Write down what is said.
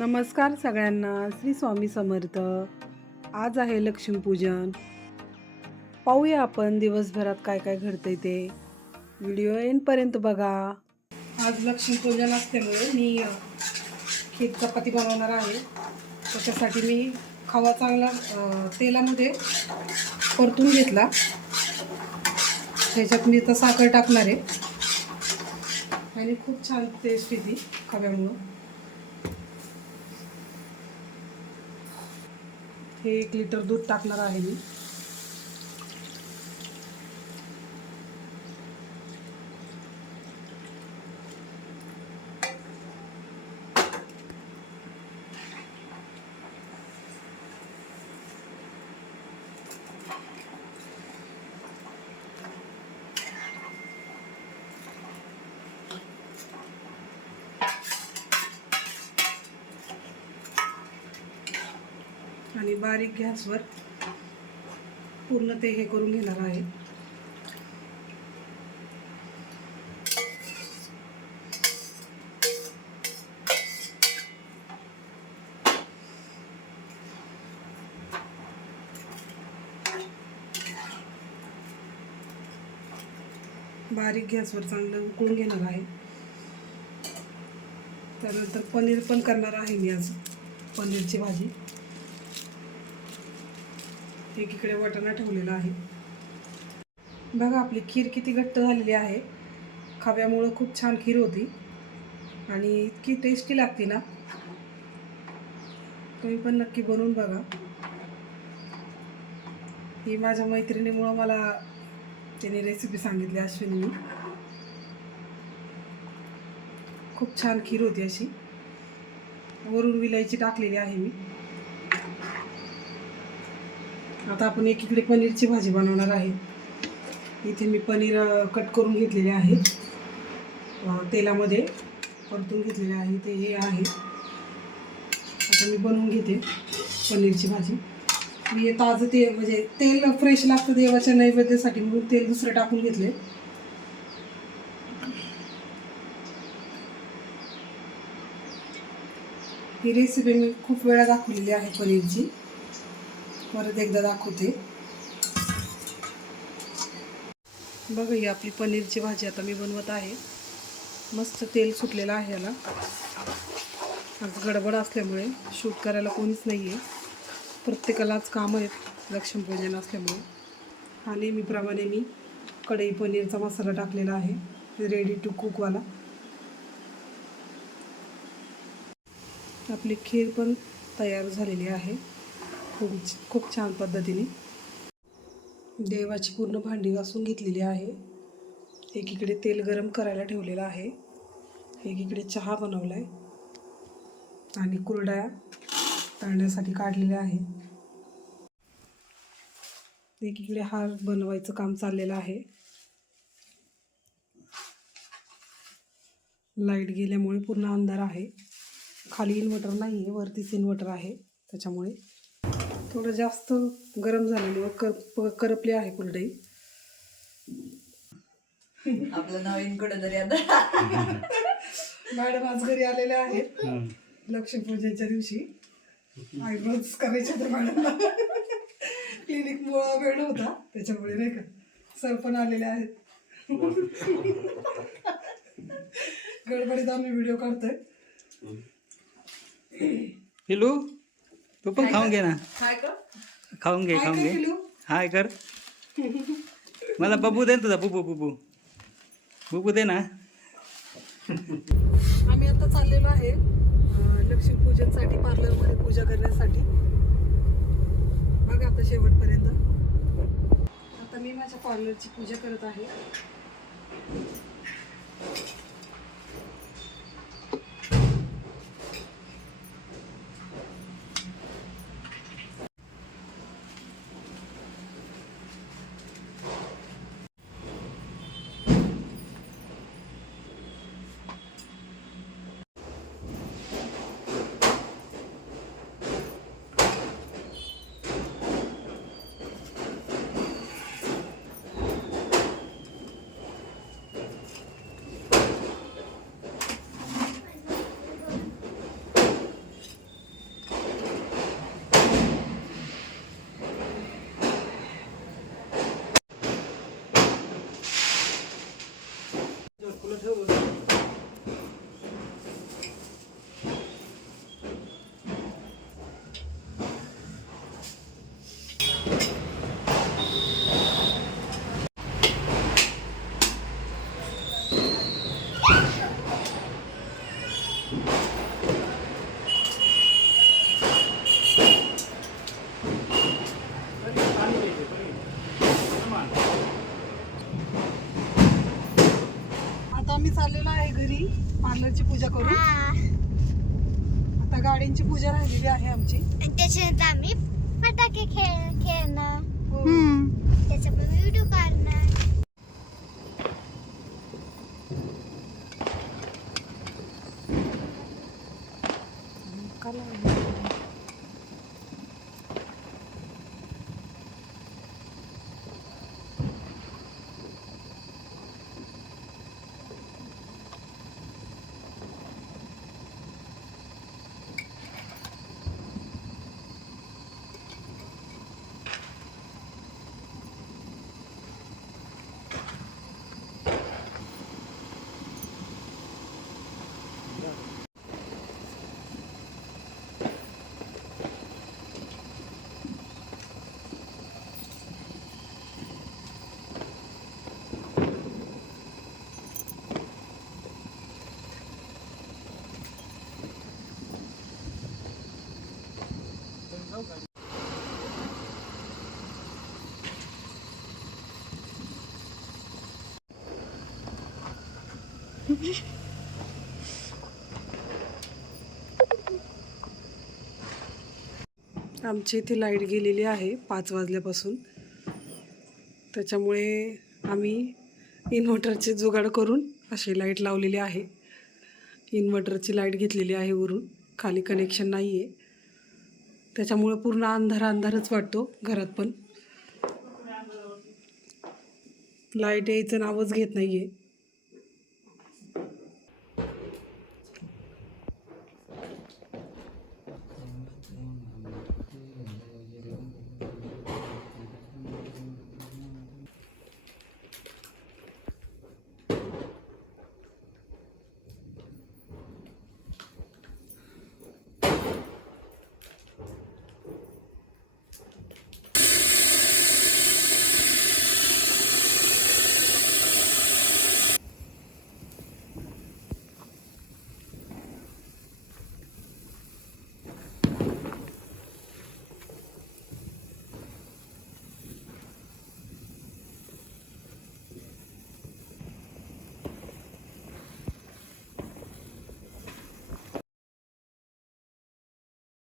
नमस्कार सगळ्यांना. श्री स्वामी समर्थ. आज आहे लक्ष्मीपूजन. पाहूया आपण दिवसभरात काय काय घडतंय ते. व्हिडिओ एंडपर्यंत बघा. आज लक्ष्मीपूजन असल्यामुळे मी खीर चपाती बनवणार आहे. त्याच्यासाठी मी खवा चांगला तेलामध्ये परतून घेतला. त्याच्यात मी तर साखर टाकणार आहे आणि खूप छान टेस्ट येते खव्यामुळं. हे 1 लिटर दूध टाकणार आहे मी. आणि बारीक गॅसवर पूर्ण ते हे करून घेणार आहे. बारीक गॅसवर चांगलं उकळून घेणार आहे. त्यानंतर पनीर पण करणार आहे मी आज. पनीरची भाजी. एकीकडे वाटाणा ठेवलेला आहे. बघा आपली खीर किती घट्ट झालेली आहे. खव्यामुळं खूप छान खीर होती आणि इतकी टेस्टी लागते ना. तुम्ही पण नक्की बनवून बघा. ही माझ्या मैत्रिणीमुळं मला त्याने रेसिपी सांगितली, अश्विनीने. खूप छान खीर होती अशी. वरून विलायची टाकलेली आहे मी. आता आपण एकीकडे पनीरची भाजी बनवणार आहे. इथे मी पनीर कट करून घेतलेले आहे. तेलामध्ये परतून घेतलेले आहे. ते हे आहे. आता मी बनवून घेते पनीरची भाजी. मी हे ताजं म्हणजे तेल फ्रेश लागतं देवाच्या नैवेद्यासाठी म्हणून तेल दुसरं टाकून घेतले. ही रेसिपी मी खूप वेळा दाखवलेली आहे पनीरची. परत एकदा दाखवते. बघा ही आपली पनीरची भाजी आता मी बनवत आहे. मस्त तेल सुटलेलं आहे याला. आज गडबड असल्यामुळे शूट करायला कोणीच नाही आहे. प्रत्येकालाच कामं आहेत लक्ष्मीपूजन असल्यामुळे. हा नेहमीप्रमाणे मी कढई पनीरचा मसाला टाकलेला आहे, रेडी टू कुकवाला. आपली खीर पण तयार झालेली आहे खूप छान पद्धतीने. देवाची पूर्ण भांडी घासून घेतलेली आहे. एकीकडे तेल गरम करायला ठेवलेलं आहे. एकीकडे चहा बनवला आहे आणि कुरडया तळण्यासाठी काढलेल्या आहे. एकीकडे हार बनवायचं काम चाललेलं आहे. लाईट गेल्यामुळे पूर्ण अंधार आहे. खाली इन्व्हर्टर नाही आहे, वरतीच इन्व्हर्टर आहे. त्याच्यामुळे थोडं जास्त गरम झाल्यामुळं करपली आहे कुरडई. आपलं नवीन कुठेतरी आता मॅडम आज घरी आलेले आहेत लक्ष्मीपूजनच्या दिवशी. आयब्रोज करायचे तर मॅडमला क्लिनिक वेळ नव्हता त्याच्यामुळे, नाही का. सर पण आलेले आहेत. गडबडीत आम्ही व्हिडिओ काढतोय. पिलू तू पण खाऊन घे ना. काय कर खाऊन घे खाऊन घे. पिलू? हाय कर. मला बबू दे ना तुझा. बुबू बुबू बुबू दे ना. आम्ही आता चाललेलो आहे लक्ष्मीपूजनसाठी, पार्लरमध्ये पूजा करण्यासाठी. बघा आता शेवटपर्यंत. आता मी माझ्या पार्लरची पूजा करत आहे. घरी पार्लरची पूजा करू. आता गाड्यांची पूजा राहिलेली आहे आमची. त्याच्यानंतर आम्ही फटाके खेळणार, हो. त्याचा पण व्हिडिओ काढणार. आमची इथे लाईट गेलेली आहे 5 वाजल्यापासून. त्याच्यामुळे आम्ही इन्व्हर्टरचे जुगाड करून अशी लाईट लावलेली आहे. इन्व्हर्टरची लाईट घेतलेली आहे वरून, खाली कनेक्शन नाही आहे. त्याच्यामुळे पूर्ण अंधारच वाटतो घरात. पण लाईट यायचं नावच घेत नाही आहे.